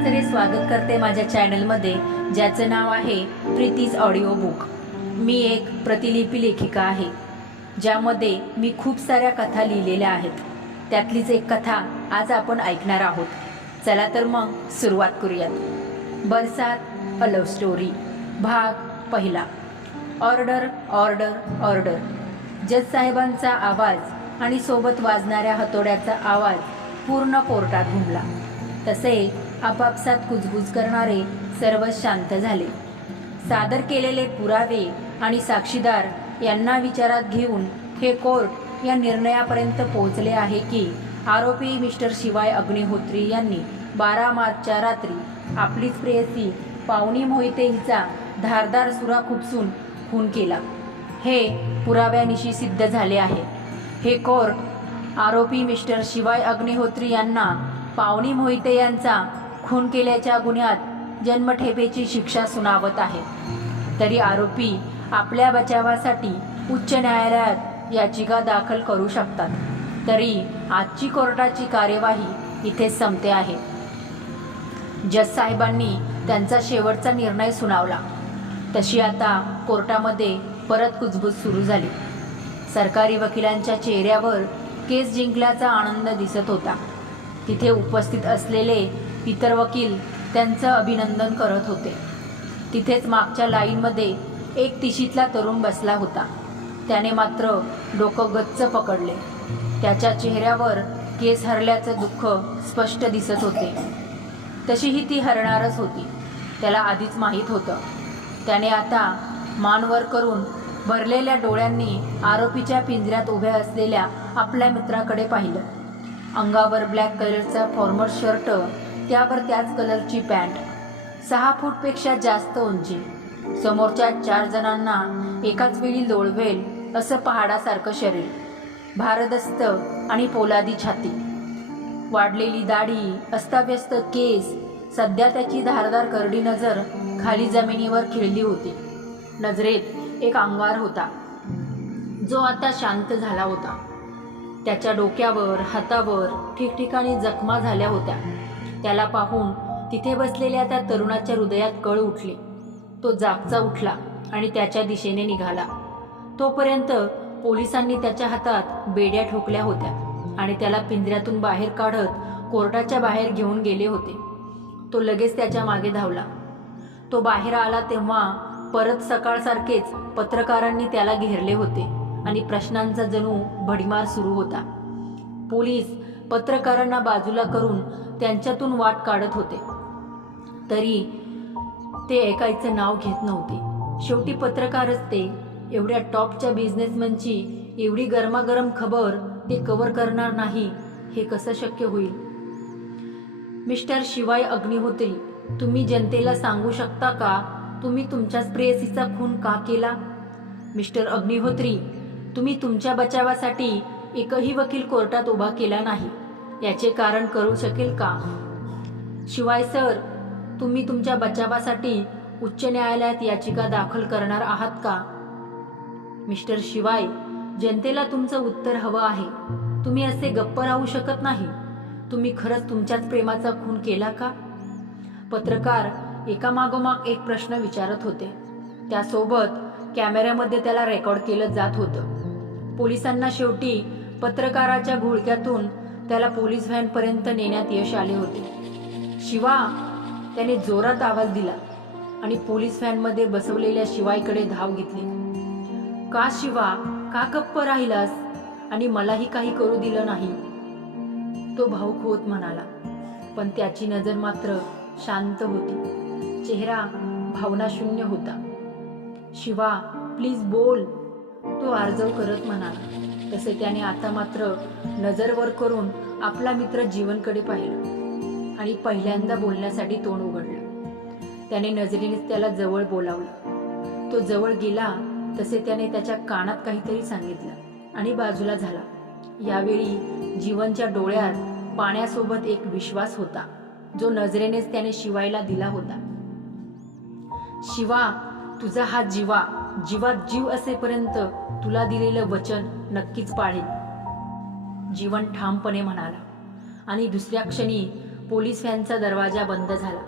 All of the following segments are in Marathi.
सर्वांचे स्वागत करते माझ्या चॅनलमध्ये ज्याचं नाव आहे प्रीतीज ऑडिओ बुक. मी एक प्रतिलिपी लेखिका आहे ज्यामध्ये मी खूप साऱ्या कथा लिहिलेल्या आहेत. त्यातलीच एक कथा आज आपण ऐकणार आहोत. चला तर मग सुरुवात करूयात. बरसात अ लव्ह स्टोरी भाग पहिला. Order order order. जज साहेबांचा आवाज आणि सोबत वाजणाऱ्या हतोड्याचा आवाज पूर्ण कोर्टात घुमला. तसे आपापसात कुजबुज करणारे सर्व शांत झाले. सादर केलेले पुरावे आणि साक्षीदार यांना विचारात घेऊन हे कोर्ट या निर्णयापर्यंत पोहोचले आहे की आरोपी मिस्टर शिवाय अग्निहोत्री यांनी बारा मार्चच्या रात्री आपलीच प्रेयसी पावनी मोहिते हिचा धारदार सुरा खुपसून खून केला. हे पुराव्यानिशी सिद्ध झाले आहे. हे कोर्ट आरोपी मिस्टर शिवाय अग्निहोत्री यांना पावनी मोहिते यांचा खून केल्याच्या गुन्ह्यात जन्मठेपेची शिक्षा सुनावत आहे तरी आरोपी आपल्या बचावासाठी उच्च न्यायालयात याचिका दाखल करू शकतात. तरी आजची कोर्टाची कार्यवाही इथे संपते आहे. जज साहेबांनी त्यांचा शेवटचा निर्णय सुनावला. तशी आता कोर्टामध्ये परत कुजबूज सुरू झाली. सरकारी वकिलांच्या चेहऱ्यावर केस जिंकल्याचा आनंद दिसत होता. तिथे उपस्थित असलेले इतर वकील त्यांचं अभिनंदन करत होते. तिथेच मागच्या लाईनमध्ये एक तिशीतला तरुण बसला होता. त्याने मात्र डोकं गच्च पकडले. त्याच्या चेहऱ्यावर केस हरल्याचं दुःख स्पष्ट दिसत होते. तशीही ती हरणारच होती. त्याला आधीच माहीत होतं. त्याने आता मानवर करून भरलेल्या डोळ्यांनी आरोपीच्या पिंजऱ्यात उभ्या असलेल्या आपल्या मित्राकडे पाहिलं. अंगावर ब्लॅक कलरचा फॉर्मल शर्ट त्यावर त्याच कलरची पॅन्ट. सहा फूटपेक्षा जास्त उंची. समोरच्या चार जणांना एकाच वेळी लोळवेल असं पहाडासारखं शरीर. भारदस्त आणि पोलादी छाती. वाढलेली दाढी अस्ताव्यस्त केस सध्या त्याची धारदार करडी नजर खाली जमिनीवर खिळली होती. नजरेत एक अंगार होता. जो आता शांत झाला होता. त्याच्या डोक्यावर हातावर ठिकठिकाणी जखमा झाल्या होत्या. त्याला पाहून तिथे बसलेल्या त्या तरुणाच्या हृदयात कळ उठली. तो जागचा उठला आणि त्याच्या दिशेने निघाला. तोपर्यंत पोलिसांनी त्याच्या हातात बेड्या ठोकल्या होत्या आणि त्याला पिंजऱ्यातून बाहेर काढत कोर्टाच्या बाहेर घेऊन गेले होते. तो लगेच त्याच्यामागे धावला. तो बाहेर आला तेव्हा परत सकाळसारखेच पत्रकारांनी त्याला घेरले होते आणि प्रश्नांचा जणू भडीमार सुरू होता. पोलीस पत्रकारांना बाजूला करून त्यांच्यातून वाट काढत होते. तरी ते ऐकायचं नाव घेत नव्हते. शेवटी पत्रकारच ते. एवढ्या टॉपच्या बिझनेसमॅनची एवढी गरमागरम खबर ते कव्हर करणार नाही हे कसं शक्य होईल? मिस्टर शिवाय अग्निहोत्री तुम्ही जनतेला सांगू शकता का? तुम्ही तुमच्याच प्रेयसीचा खून का केला? मिस्टर अग्निहोत्री तुम्ही तुमच्या बचावासाठी एकही वकील कोर्टात उभा केला नाही. याचे कारण करू शकेल का? शिवाय सर तुम्ही तुमच्या बचावासाठी उच्च न्यायालयात याचिका दाखल करणार आहात का? मिस्टर शिवाय जनतेला तुमचं उत्तर हवं आहे. तुम्ही असे गप्प राहू शकत नाही. तुम्ही खरंच तुमच्याच प्रेमाचा खून केला का? पत्रकार एकामागोमाग एक प्रश्न विचारत होते. त्यासोबत कॅमेऱ्यामध्ये त्याला रेकॉर्ड केलं जात होतं. पोलिसांना शेवटी पत्रकाराच्या घोळक्यातून त्याला पोलीस व्हॅनपर्यंत नेण्यात यश आले होते. शिवा त्याने जोरात आवाज दिला आणि पोलीस व्हॅनमध्ये बसवलेल्या शिवाईकडे धाव घेतली. का शिवा का गप्प राहिलास? आणि मलाही काही करू दिलं नाही. तो भाऊक होत म्हणाला पण त्याची नजर मात्र शांत होती. चेहरा भावनाशून्य होता. शिवा प्लीज बोल तो आर्जव करत म्हणाला. तसे त्याने आता मात्र नजरवर करून आपला मित्र जीवनकडे पाहिलं आणि पहिल्यांदा बोलण्यासाठी तोंड उघडलं. त्याने नजरेनेच त्याला जवळ बोलावलं. तो जवळ गेला तसे त्याने त्याच्या कानात काहीतरी सांगितलं आणि बाजूला झाला. यावेळी जीवनच्या डोळ्यात पाण्यासोबत एक विश्वास होता जो नजरेनेच त्याने शिवायला दिला होता. शिवा तुझा हा जीवा जीवात जीव असेपर्यंत तुला दिलेलं वचन नक्कीच पाळेल जीवन ठामपणे म्हणाला. आणि दुसऱ्या क्षणी पोलीस व्हॅनचा दरवाजा बंद झाला.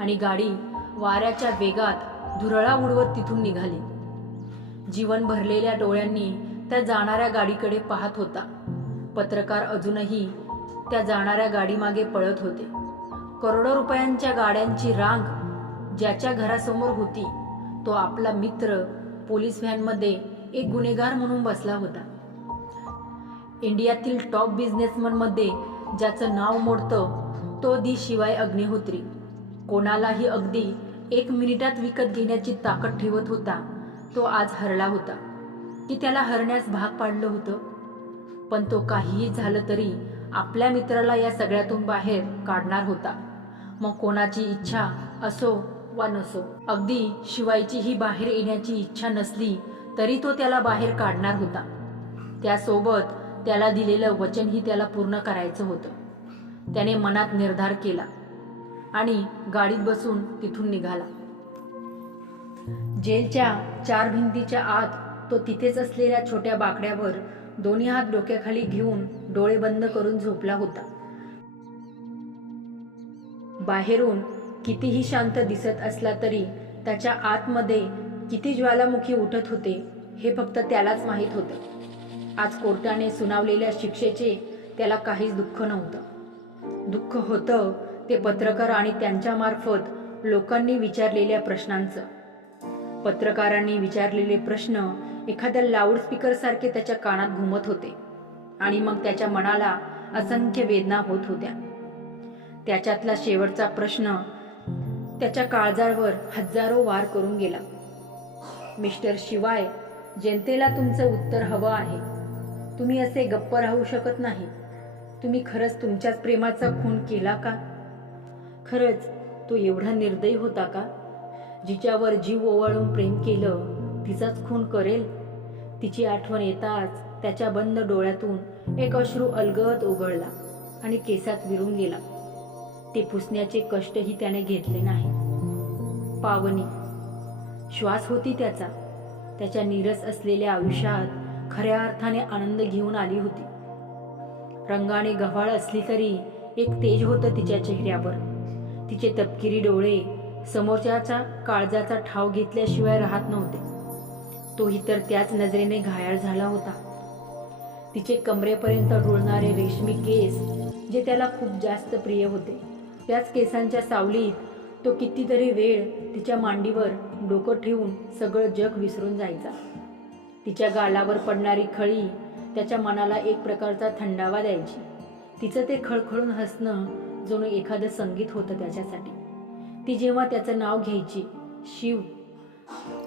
आणि गाडी वाऱ्याच्या वेगात धुरळा उडवत तिथून निघाली. जीवन भरलेल्या डोळ्यांनी त्या जाणाऱ्या गाडीकडे पाहत होता. पत्रकार अजूनही त्या जाणाऱ्या गाडीमागे पळत होते. करोडो रुपयांच्या गाड्यांची रांग ज्याच्या घरासमोर होती तो आपला मित्र पोलीस व्हॅनमध्ये एक गुन्हेगार म्हणून बसला होता. इंडियातील टॉप बिझनेसमनमध्ये ज्याचं नाव मोडतं तो दी शिवाय अग्निहोत्री. कोणालाही अगदी एक मिनिटात विकत घेण्याची ताकद ठेवत होता तो आज हरला होता. की त्याला हरण्यास भाग पाडलं होतं? पण तो काहीही झालं तरी आपल्या मित्राला या सगळ्यातून बाहेर काढणार होता. मग कोणाची इच्छा असो वा नसो. अगदी शिवायची ही बाहेर येण्याची इच्छा नसली तरी तो त्याला बाहेर काढणार होता. त्यासोबत त्याला दिलेलं वचनही त्याला पूर्ण करायचं होतं. त्याने मनात निर्धार केला आणि गाडीत बसून तिथून निघाला. जेलच्या चार भिंतीच्या आत तो तिथेच असलेल्या छोट्या बाकड्यावर दोन्ही हात डोक्याखाली घेऊन डोळे बंद करून झोपला होता. बाहेरून कितीही शांत दिसत असला तरी त्याच्या आतमध्ये किती ज्वालामुखी उठत होते हे फक्त त्यालाच माहीत होतं. आज कोर्टाने सुनावलेल्या शिक्षेचे त्याला काहीच दुःख नव्हतं. दुःख होतं ते पत्रकार आणि त्यांच्यामार्फत लोकांनी विचारलेल्या प्रश्नांचं. पत्रकारांनी विचारलेले प्रश्न एखाद्या लाऊडस्पीकरसारखे त्याच्या कानात घुमत होते आणि मग त्याच्या मनाला असंख्य वेदना होत होत्या. त्याच्यातला शेवटचा प्रश्न त्याच्या काळजावर हजारो वार करून गेला. मिस्टर शिवाय जनतेला तुमचं उत्तर हवं आहे. तुम्ही असे गप्प राहू शकत नाही. तुम्ही खरंच तुमच्याच प्रेमाचा खून केला का? खरंच तो एवढा निर्दयी होता का? जिच्यावर जीव ओवाळून प्रेम केलं तिचाच खून करेल? तिची आठवण येताच त्याच्या बंद डोळ्यातून एक अश्रू अलगत उघडला आणि केसात विरून गेला. ते पुसण्याचे कष्टही त्याने घेतले नाही. पावनी. श्वास होती त्याचा. त्याच्या नीरस असलेल्या आयुष्यात खऱ्या अर्थाने आनंद घेऊन आली होती. रंगाने गव्हाळ असली तरी एक तेज होतं तिच्या चेहऱ्यावर. तिचे तपकिरी डोळे समोरच्याचा काळजाचा ठाव घेतल्याशिवाय राहत नव्हते. तोही तर त्याच नजरेने घायाळ झाला होता. तिचे कमरेपर्यंत रुळणारे रेशमी केस जे त्याला खूप जास्त प्रिय होते त्याच केसांच्या सावलीत तो कितीतरी वेळ तिच्या मांडीवर डोकं ठेवून सगळं जग विसरून जायचा. तिच्या गालावर पडणारी खळी त्याच्या मनाला एक प्रकारचा थंडावा द्यायची. तिचं ते खळखळून हसणं जणू एखादं संगीत होतं त्याच्यासाठी. ती जेव्हा त्याचं नाव घ्यायची शिव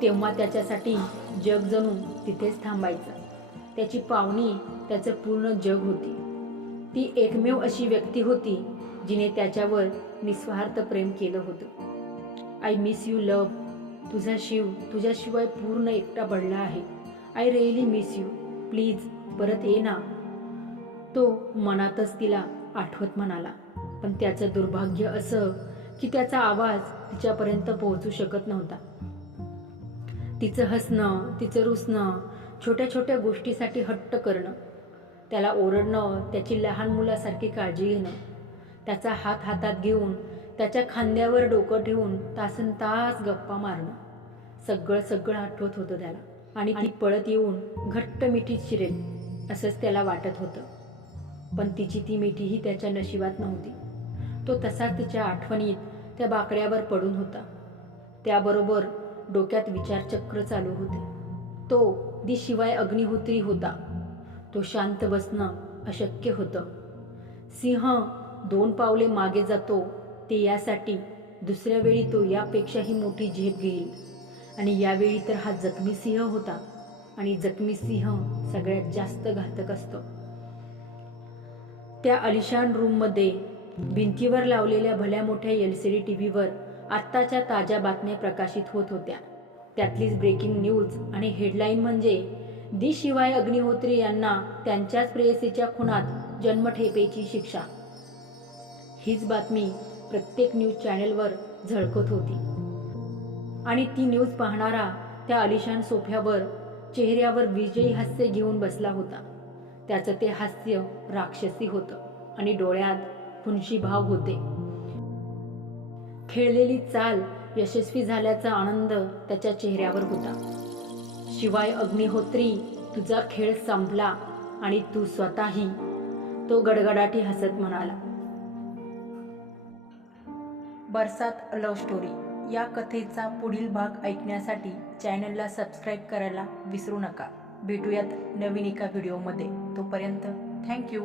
तेव्हा त्याच्यासाठी जग जणू तिथेच थांबायचं. त्याची पावणी त्याचं पूर्ण जग होती. ती एकमेव अशी व्यक्ती होती जिने त्याच्यावर निस्वार्थ प्रेम केलं होतं. आय मिस यू लव तुझा शिव तुझ्याशिवाय पूर्ण एकटा पडला आहे. I really miss you please परत ये ना. तो मनातच तिला आठवत म्हणाला. पण त्याचं दुर्भाग्य असं की त्याचा आवाज तिच्यापर्यंत पोहोचू शकत नव्हता. तिचं हसणं तिचं रुसणं छोट्या छोट्या गोष्टीसाठी हट्ट करणं त्याला ओरडणं त्याची लहान मुलासारखी काळजी घेणं त्याचा हात हातात घेऊन त्याच्या खांद्यावर डोकं ठेवून तासन तास गप्पा मारणं. सगळं सगळं आठवत होतं त्याला. आणि ती पळत येऊन घट्ट मिठीत शिरेल असंच त्याला वाटत होतं. पण तिची ती मिठीही त्याच्या नशिबात नव्हती. तो तसाच तिच्या आठवणीत त्या बाकड्यावर पडून होता. त्याबरोबर डोक्यात विचारचक्र चालू होते. तो दिशिवाय अग्निहोत्री होता. तो शांत बसणं अशक्य होतं. सिंह दोन पावले मागे जातो ते यासाठी दुसऱ्या वेळी तो यापेक्षाही मोठी झेप घेईल. आणि यावेळी तर हा जखमी सिंह होता. आणि जखमी सिंह सगळ्यात जास्त घातक असतो. त्या अलिशान रूममध्ये भिंतीवर लावलेल्या भल्या मोठ्या एल सी डी टी व्हीवर आत्ताच्या ताज्या बातम्या प्रकाशित होत होत्या. त्यातलीच ब्रेकिंग न्यूज आणि हेडलाईन म्हणजे दिशिवाय अग्निहोत्री यांना त्यांच्याच प्रेयसीच्या खुनात जन्मठेपेची शिक्षा. हीच बातमी प्रत्येक न्यूज चॅनेलवर झळकत होती. आणि ती न्यूज पाहणारा त्या अलिशान सोफ्यावर चेहऱ्यावर विजयी हास्य घेऊन बसला होता. त्याचं ते हास्य राक्षसी होतं आणि डोळ्यात भाव होते. खेळलेली चाल यशस्वी झाल्याचा आनंद त्याच्या चेहऱ्यावर होता. शिवाय अग्निहोत्री तुझा खेळ संपला आणि तू स्वतःही तो गडगडाटी हसत म्हणाला. बरसात लव्ह स्टोरी या कथेचा पुढील भाग ऐकण्यासाठी चॅनलला सबस्क्राईब करायला विसरू नका. भेटूयात नवीन एका व्हिडिओमध्ये. तोपर्यंत थँक्यू